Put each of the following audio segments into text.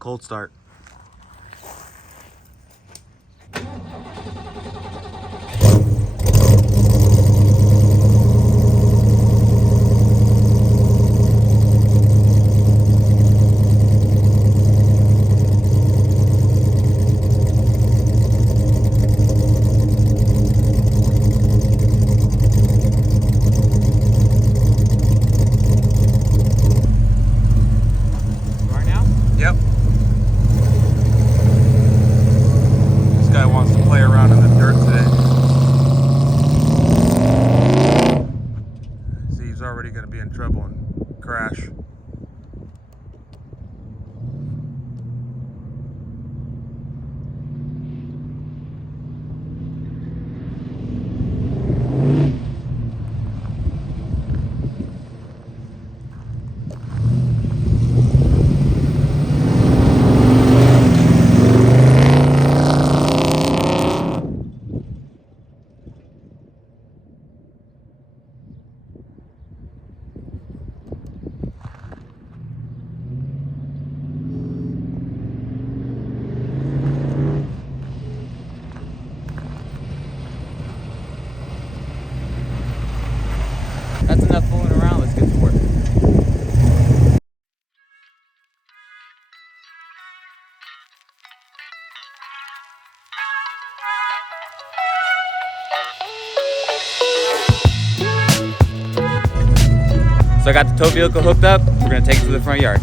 Cold start. Going to be in trouble and crash. That's enough fooling around. Let's get to work. So I got the tow vehicle hooked up. We're gonna take it to the front yard.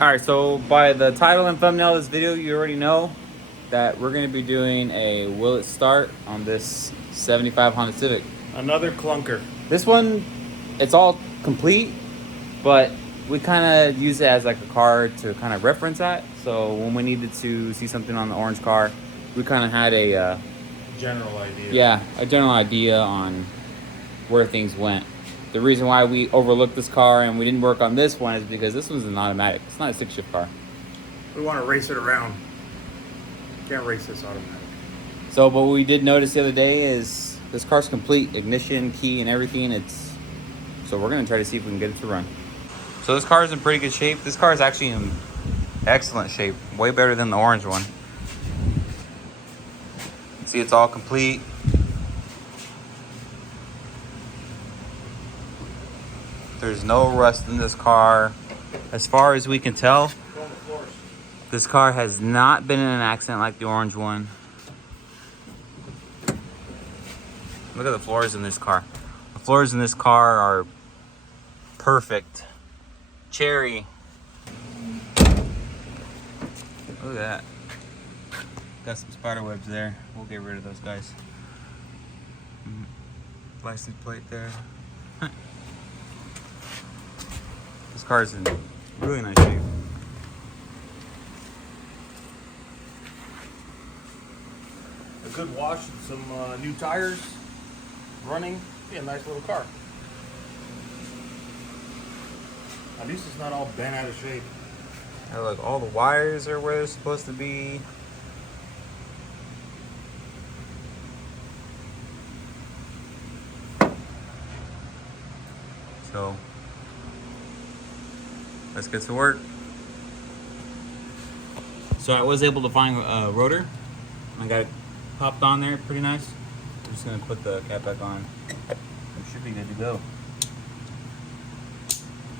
Alright, so by the title and thumbnail of this video, you already know that we're going to be doing a will it start on this 75 Honda Civic. Another clunker. This one, it's all complete, but we kind of use it as like a car to kind of reference that. So when we needed to see something on the orange car, we kind of had a general idea. Yeah, a general idea on where things went. The reason why we overlooked this car and we didn't work on this one is because this one's an automatic. It's not a 6-shift car. We want to race it around. Can't race this automatic. So, but what we did notice the other day is this car's complete, ignition, key, and everything. So we're gonna try to see if we can get it to run. So this car is in pretty good shape. This car is actually in excellent shape, way better than the orange one. See, it's all complete. There's no rust in this car. As far as we can tell, this car has not been in an accident like the orange one. Look at the floors in this car. The floors in this car are perfect. Cherry. Look at that. Got some spider webs there. We'll get rid of those guys. License plate there. This car is in really nice shape. A good wash and some new tires. Running. Be a nice little car. At least it's not all bent out of shape. Yeah, look, all the wires are where they're supposed to be. So let's get to work. So I was able to find a rotor. I got it popped on there pretty nice. I'm just gonna put the cap back on. We should Should be good to go.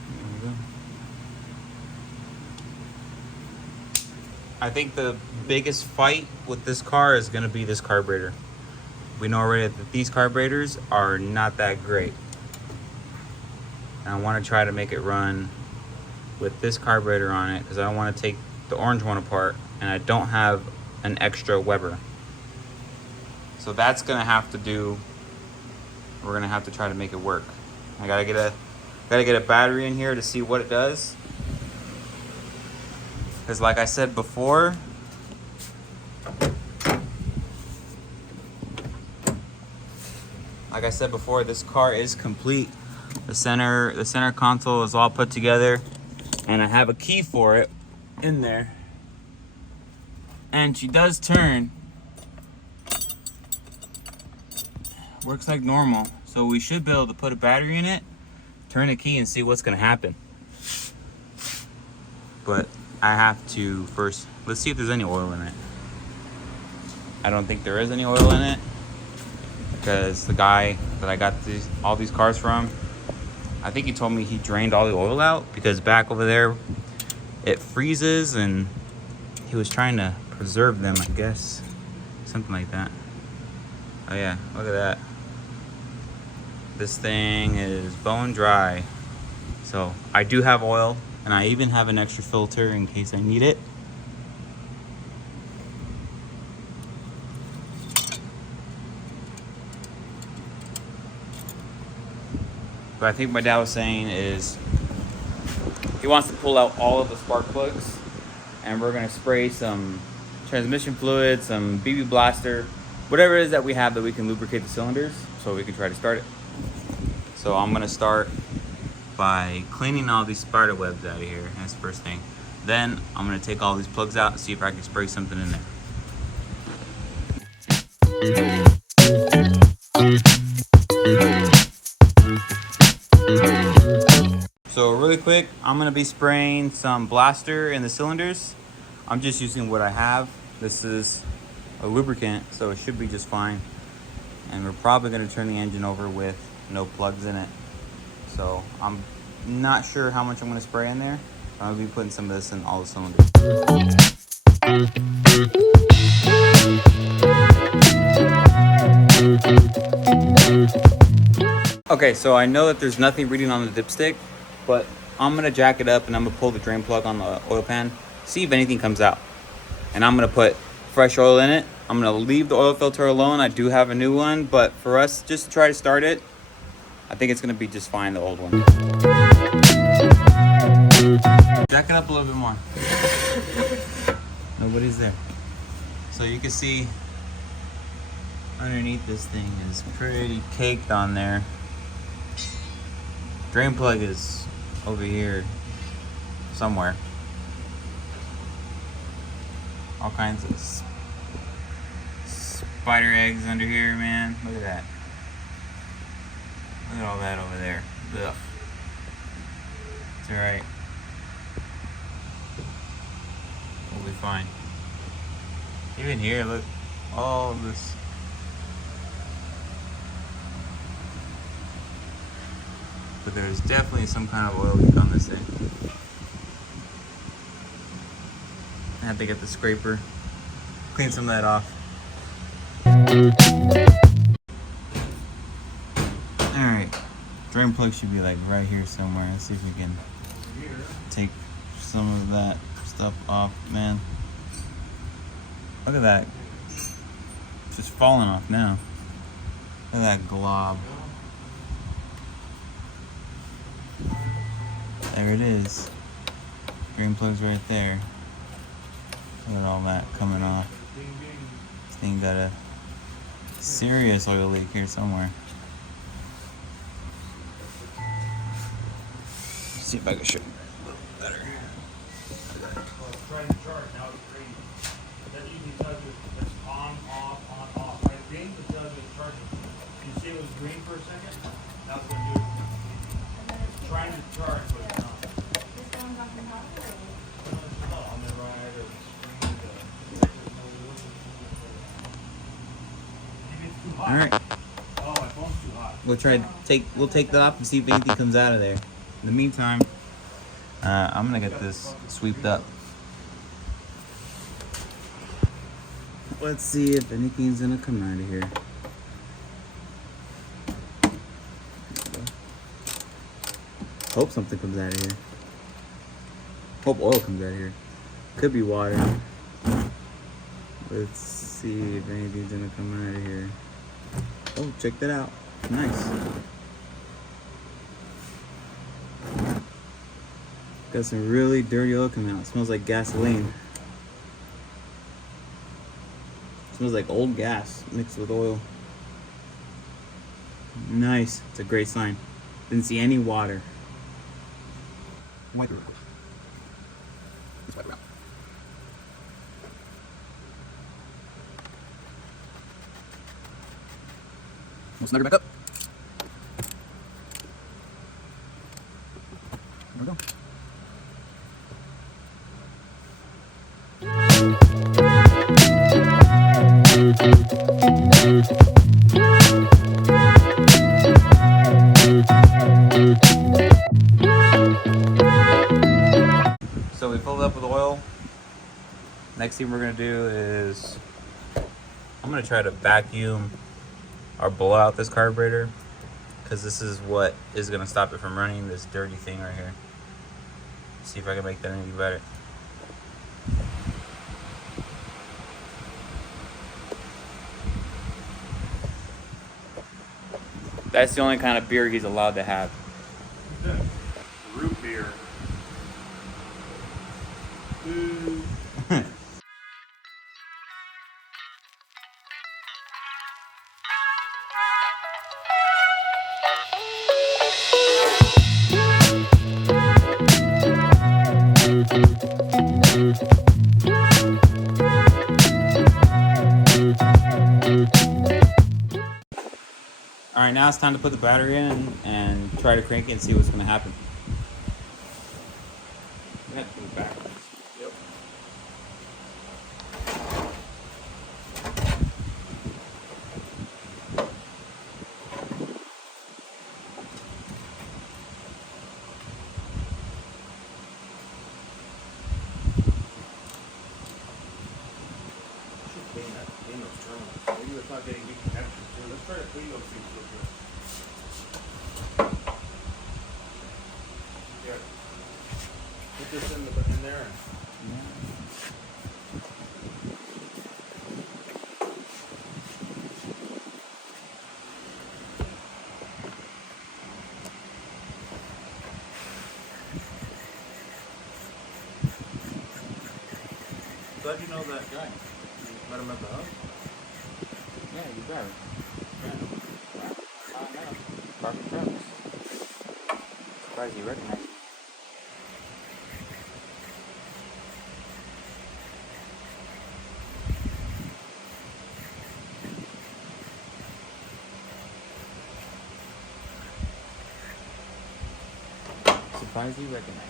There we go. I think the biggest fight with this car is going to be this carburetor. We know already that these carburetors are not that great. And I want to try to make it run with this carburetor on it because I don't want to take the orange one apart and I don't have an extra Weber. So that's going to have to do, we're going to have to try to make it work. I got to get a battery in here to see what it does. Because like I said before, this car is complete. The center console is all put together, and I have a key for it in there. And she does turn. Works like normal. So we should be able to put a battery in it, turn a key, and see what's gonna happen. But I have to first, let's see if there's any oil in it. I don't think there is any oil in it because the guy that I got all these cars from, I think he told me he drained all the oil out because back over there it freezes and he was trying to preserve them, I guess. Something like that. Oh yeah, look at that. This thing is bone dry. So I do have oil and I even have an extra filter in case I need it. What I think my dad was saying is he wants to pull out all of the spark plugs and we're gonna spray some transmission fluid, some BB blaster, whatever it is that we have that we can lubricate the cylinders so we can try to start it. So I'm gonna start by cleaning all these spider webs out of here. That's the first thing. Then I'm gonna take all these plugs out and see if I can spray something in there. So really quick, I'm gonna be spraying some blaster in the cylinders. I'm just using what I have. This is a lubricant, so it should be just fine. And we're probably gonna turn the engine over with no plugs in it. So I'm not sure how much I'm gonna spray in there. I'm gonna be putting some of this in all the cylinders. Okay, so I know that there's nothing reading on the dipstick, but I'm gonna jack it up and I'm gonna pull the drain plug on the oil pan, see if anything comes out. And I'm gonna put fresh oil in it. I'm gonna leave the oil filter alone. I do have a new one, but for us just to try to start it, I think it's gonna be just fine, the old one. Jack it up a little bit more. Nobody's there. So you can see underneath this thing is pretty caked on there. Drain plug is over here somewhere. All kinds of spider eggs under here, man. Look at that. Look at all that over there. Ugh. It's alright. We'll be fine. Even here, look. All of this. But there's definitely some kind of oil leak on this thing. I have to get the scraper, clean some of that off. Alright, drain plug should be like right here somewhere. Let's see if we can take some of that stuff off, man. Look at that. It's just falling off now. Look at that glob. There it is. Drain plug's right there. Look at all that coming off. This thing got a serious oil leak here somewhere. Let's see if I can show you a little better. Trying to charge, now it's green. That usually tells you it's on, off. Right, green, it tells you it's charging. You see it was green for a second? Now it's going to do it. It's trying to charge, but it's not. Alright. Oh, my phone's too hot. we'll take that off and see if anything comes out of there. In the meantime, I'm gonna get this sweeped up. Let's see if anything's gonna come out of here. Hope something comes out of here. Hope oil comes out of here. Could be water. Let's see if anything's gonna come out of here. Oh, check that out. Nice. Got some really dirty oil coming out. It smells like gasoline. It smells like old gas mixed with oil. Nice. It's a great sign. Didn't see any water. Wipe it real quick. Let's wipe it out. We'll snug her back up. There we go. So we filled up with oil. Next thing we're gonna do is I'm gonna try to vacuum or blow out this carburetor, because this is what is gonna stop it from running, this dirty thing right here. See if I can make that any better. That's the only kind of beer he's allowed to have. Root beer. All right, now it's time to put the battery in and try to crank it and see what's gonna happen. We have to put it backwards. Yep. Should clean those terminals. Maybe it's not getting good connections too. Let's try to clean those things real quick. Yeah. Put this in there. Glad you know that guy. You met him at the house? Yeah, you got it. Yeah. Parking trucks. Surprised you recognize it. Surprised you recognize me.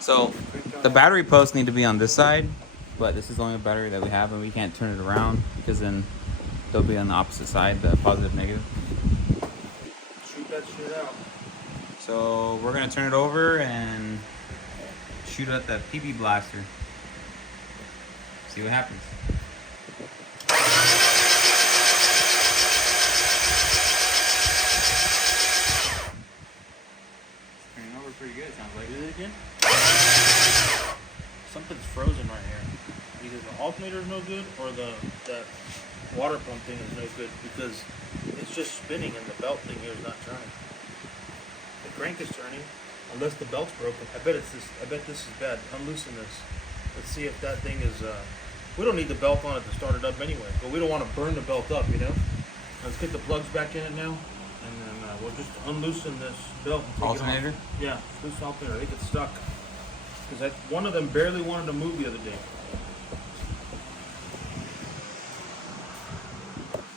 So the battery posts need to be on this side, but this is the only battery that we have, and we can't turn it around because then they'll be on the opposite side, the positive, negative. Shoot that shit out. So we're gonna turn it over and shoot at the PB blaster. See what happens. Turning over pretty good, sounds like. Do it again? Something's frozen right here. Either the alternator is no good or that water pump thing is no good, because it's just spinning and the belt thing here is not turning. The crank is turning, unless the belt's broken. I bet this is bad. Unloosen this. Let's see if that thing is. We don't need the belt on it to start it up anyway, but we don't want to burn the belt up, you know. Let's get the plugs back in it now, and then we'll just unloosen this belt. And take Alternator? it off. Yeah, this alternator. I think it's stuck. because one of them barely wanted to move the other day.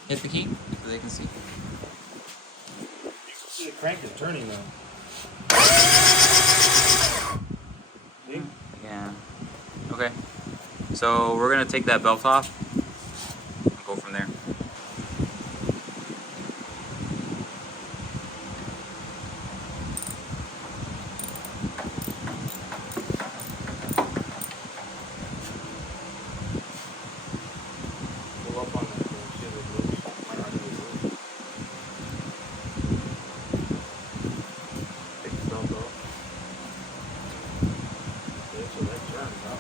Hit the key so they can see. You can see the crank is turning now. See? Yeah. Okay. So we're gonna take that belt off and go from there. Go up on that. See if it moves. Might not really move. Take the belt off. Okay, so that turns up.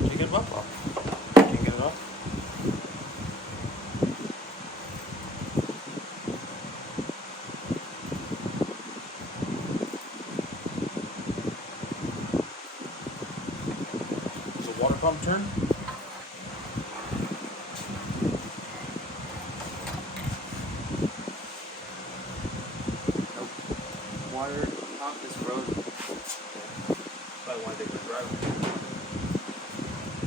You get it off? Can you get it off? Does the water pump turn? Nope. Water off this road. Probably want to take the drive.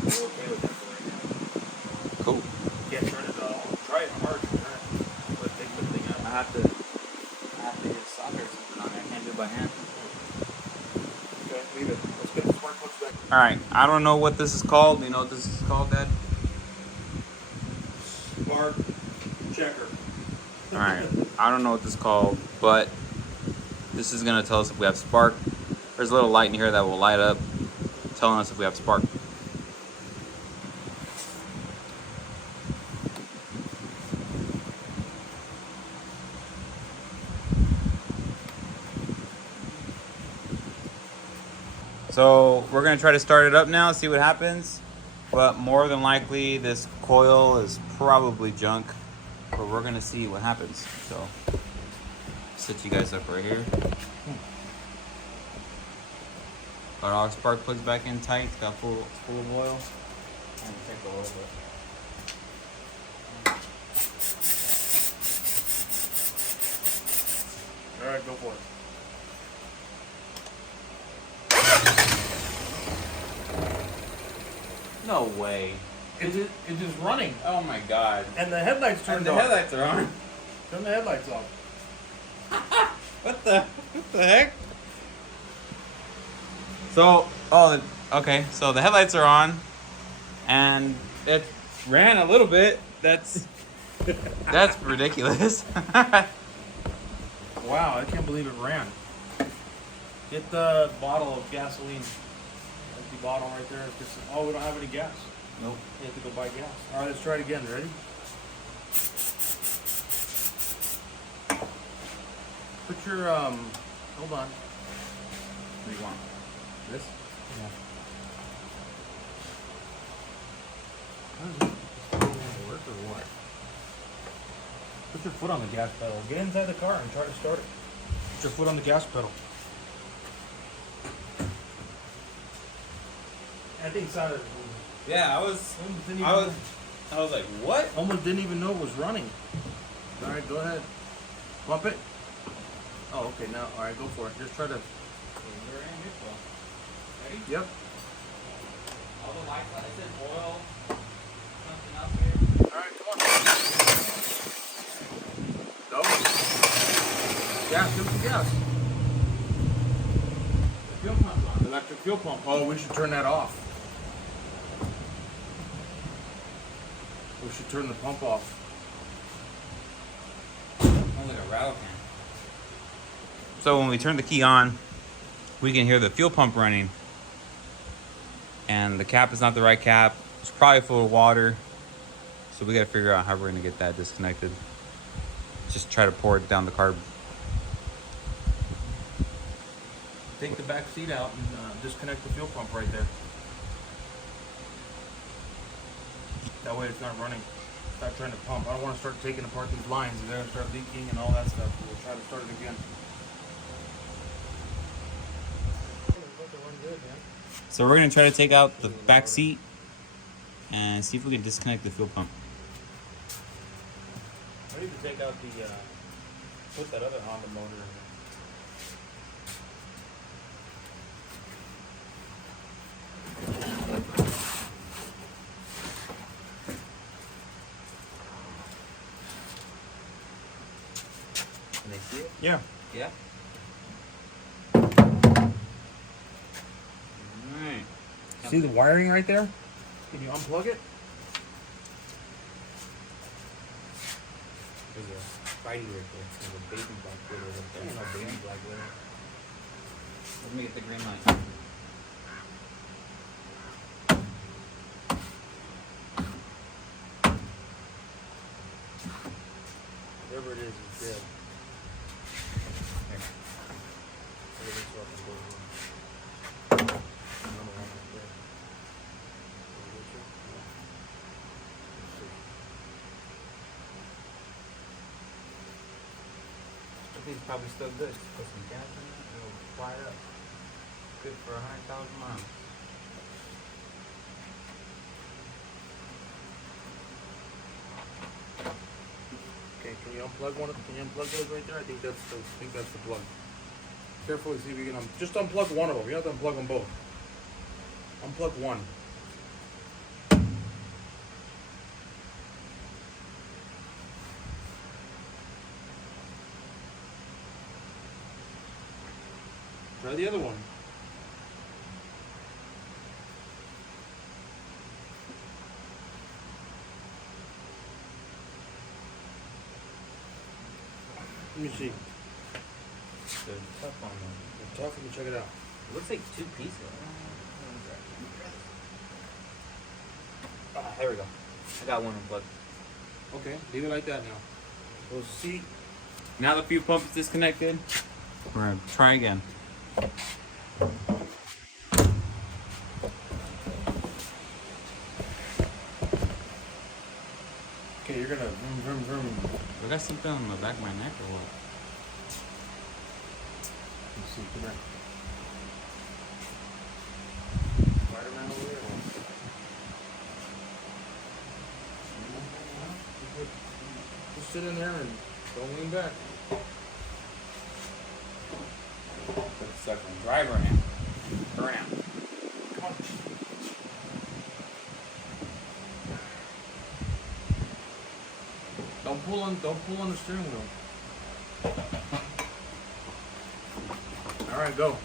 We're okay with that for right now. Cool. Can't turn it at all. Try it hard to turn it. But take the thing out. I have to just solder something on there. I can't do it by hand. Okay, leave it. Let's get the spark plugs back. All right. I don't know what this is called. Do you know what this is called, Dad? Spark checker. All right. I don't know what this is called, but this is gonna tell us if we have spark. There's a little light in here that will light up, telling us if we have spark. So we're gonna try to start it up now, see what happens. But more than likely, this coil is probably junk. But we're gonna see what happens. So set you guys up right here. Got our spark plugs back in tight. It's got full of oil. And check the oil. All right, go for it. No way. It is running. Oh my god. And the headlights turned And the off. headlights are on. Turn the headlights off. What the heck? So, okay. So the headlights are on, and it ran a little bit. That's ridiculous. Wow, I can't believe it ran. Get the bottle of gasoline. Empty bottle right there. Oh, we don't have any gas. Nope. You have to go buy gas. All right, let's try it again. Ready? Put your hold on. What do you want? This? Yeah. How does it work or what? Put your foot on the gas pedal. Get inside the car and try to start it. Put your foot on the gas pedal. That thing sounded. Yeah, I was like, what? Almost didn't even know it was running. All right, go ahead. Pump it. Oh, okay. Now, all right, go for it. Just try to. Ready? Yep. All the lights on. It says oil. Something up here. All right, come on. Go. Gas. Give it the gas. The fuel pump's on. Electric fuel pump. Oh, we should turn that off. We should turn the pump off. Sounds like a rattle can. So when we turn the key on, we can hear the fuel pump running. And the cap is not the right cap. It's probably full of water. So we gotta figure out how we're gonna get that disconnected. Just try to pour it down the carb. Take the back seat out and disconnect the fuel pump right there. That way it's not running. Start trying to pump. I don't want to start taking apart these lines and they're going to start leaking and all that stuff. We'll try to start it again. So we're gonna try to take out the back seat and see if we can disconnect the fuel pump. I need to take out the, put that other Honda motor in there. Yeah. Yeah. Alright. See the wiring right there? Can you unplug it? There's a Spidey right there. There's a baby black widow right there. Ain't no baby black widow. Let me get the green light. Whatever it is dead. Here. Another one right there. Everything's probably still good. Just put some gas in it, it'll fly up. Good for 100,000 miles. Okay, can you unplug one of them? Can you unplug those right there? I think that's the plug. Carefully see if you can just unplug one of them. You don't have to unplug them both. Unplug one. Try the other one. Let me see. The tough one though. It's tough. Let me check it out. It looks like two pieces. Ah, there we go. I got one unplugged. Okay, leave it like that now. We'll see. Now the fuel pump is disconnected. We're gonna try again. Okay, you're gonna vroom, vroom, vroom. I got something on the back of my neck or what? Let's see, come here. Spider-Man over there. Just sit in there and don't lean back. Put a second driver now. Burn out. Come on. Don't pull on the steering wheel. All right, go.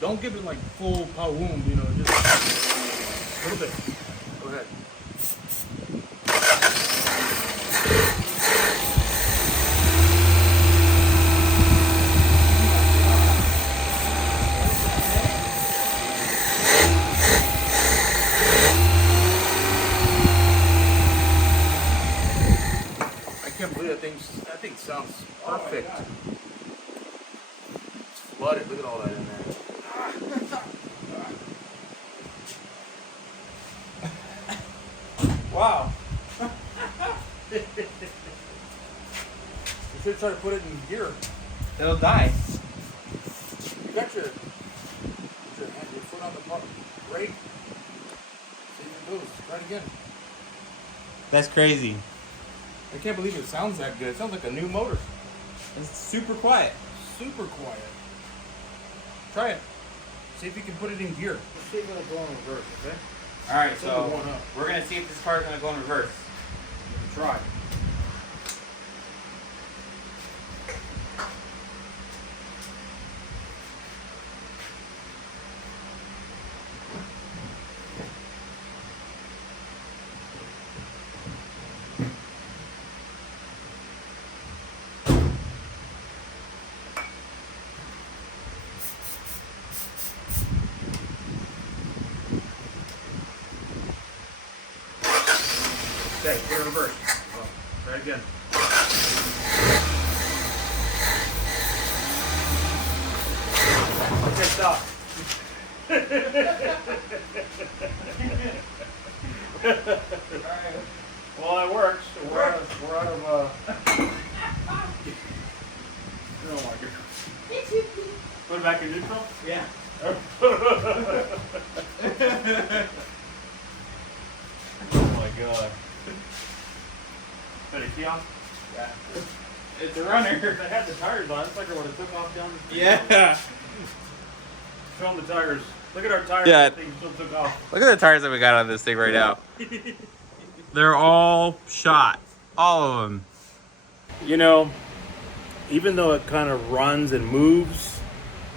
Don't give it like full power wound, you know, just a little bit. Go ahead. I can't believe that thing sounds perfect. It's flooded. Look at all that in there. Wow. You should try to put it in gear. It'll die. You got your foot on the brake. See if it goes. Try it again. That's crazy. I can't believe it sounds that good. It sounds like a new motor. It's super quiet. Super quiet. Try it. See if you can put it in gear. Let's see if it'll go in reverse, okay? Alright, Something so going up. we're gonna see if this car is gonna go in reverse. Try. Okay, put it in reverse. Oh, try it again. Okay, stop. Well, it works. We're out of oh my god. Put it back in neutral? Yeah. Oh my god. Is that a key on? Yeah. It's a runner. If they had the tires on, it's like I would have took off down the street. Yeah. Show them the tires. Look at our tires. Yeah. That thing still took off. Look at the tires that we got on this thing right now. They're all shot. All of them. You know, even though it kind of runs and moves,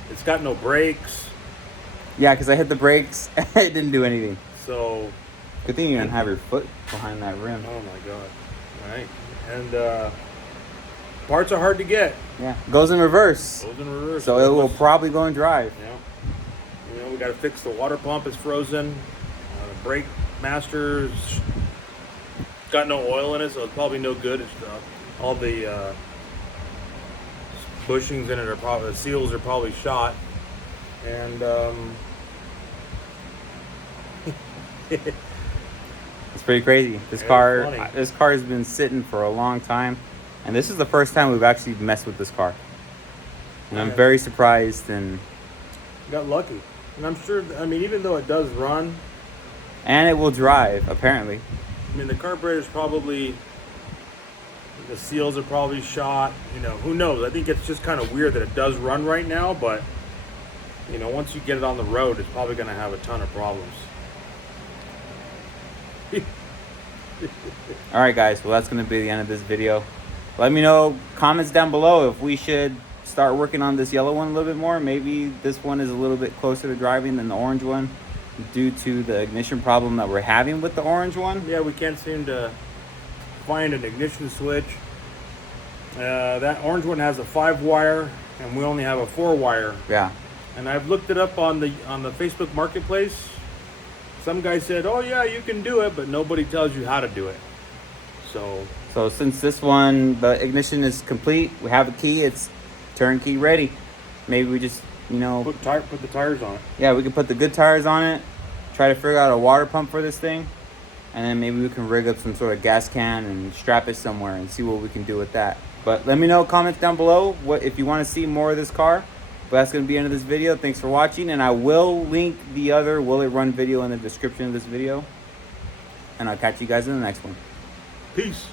it's got no brakes. Yeah, because I hit the brakes. It didn't do anything. So, Good thing you didn't have your foot behind that rim. oh my God. All right. And parts are hard to get. Yeah, goes in reverse. Goes in reverse. So it will probably go in drive. Yeah. You know, we got to fix the water pump. It's frozen. The brake master's got no oil in it, so it's probably no good. It's, all the bushings in it are probably, the seals are probably shot. And It's pretty crazy. This It's car funny. this car has been sitting for a long time, and this is the first time we've actually messed with this car. And I'm Yeah. very surprised, and got lucky. And I'm sure, I mean, even though it does run, it will drive apparently. I mean, the carburetor's probably, the seals are probably shot. You know, who knows? I think it's just kind of weird that it does run right now, but, you know, once you get it on the road, it's probably going to have a ton of problems. All right, guys. Well, that's going to be the end of this video. Let me know, comments down below, if we should start working on this yellow one a little bit more. Maybe this one is a little bit closer to driving than the orange one due to the ignition problem that we're having with the orange one. Yeah, we can't seem to find an ignition switch. That orange one has a 5-wire, and we only have a 4-wire. Yeah. And I've looked it up on the Facebook Marketplace. Some guy said, "Oh yeah, you can do it," but nobody tells you how to do it. So since this one, the ignition is complete, we have a key, it's turnkey ready. Maybe we just, you know, put the tires on it. yeah, we can put the good tires on it, try to figure out a water pump for this thing, and then maybe we can rig up some sort of gas can and strap it somewhere and see what we can do with that. But let me know, comments down below, what if you want to see more of this car. But that's going to be the end of this video. Thanks for watching, and I will link the other Will It Run video in the description of this video. And I'll catch you guys in the next one. Peace.